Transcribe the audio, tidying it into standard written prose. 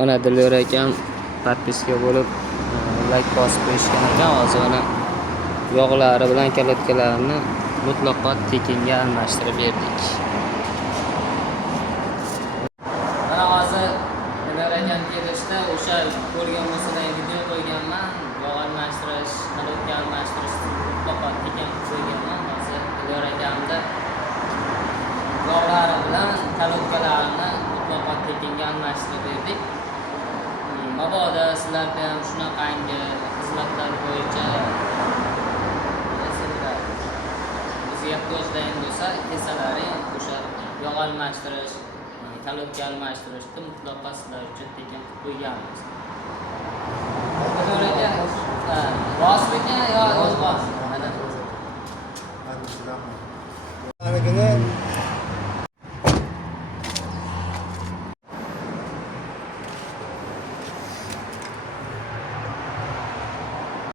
ona Dilyor akam podpiska bo'lib like bosib qo'yishgan ekan. Hozir mana yog'lari bilan kalotkalarini mutlaqo tekinga almashtirib berdik. Mana hozir Dilyor akam kelishda o'sha ko'rgan bo'lsanglar video qo'yganman. Yog' almashtirish, kalotka almashtirish mutlaqo tekin qo'yganman. Hozir Dilyor akamda yog'lari bilan kalotkalarini mutlaqo tekinga almashtirib berdik. Mabodo sizlarda ham shunaqangi xizmatlar bo'yicha bizga ehtiyojdayin bo'lsa, kesalaring o'sha yog' almashtirish, kalotka almashtirishni mutlaqo sizlar uchun tekin qilib qo'yganmiz. Rostmikan yo yolg'on?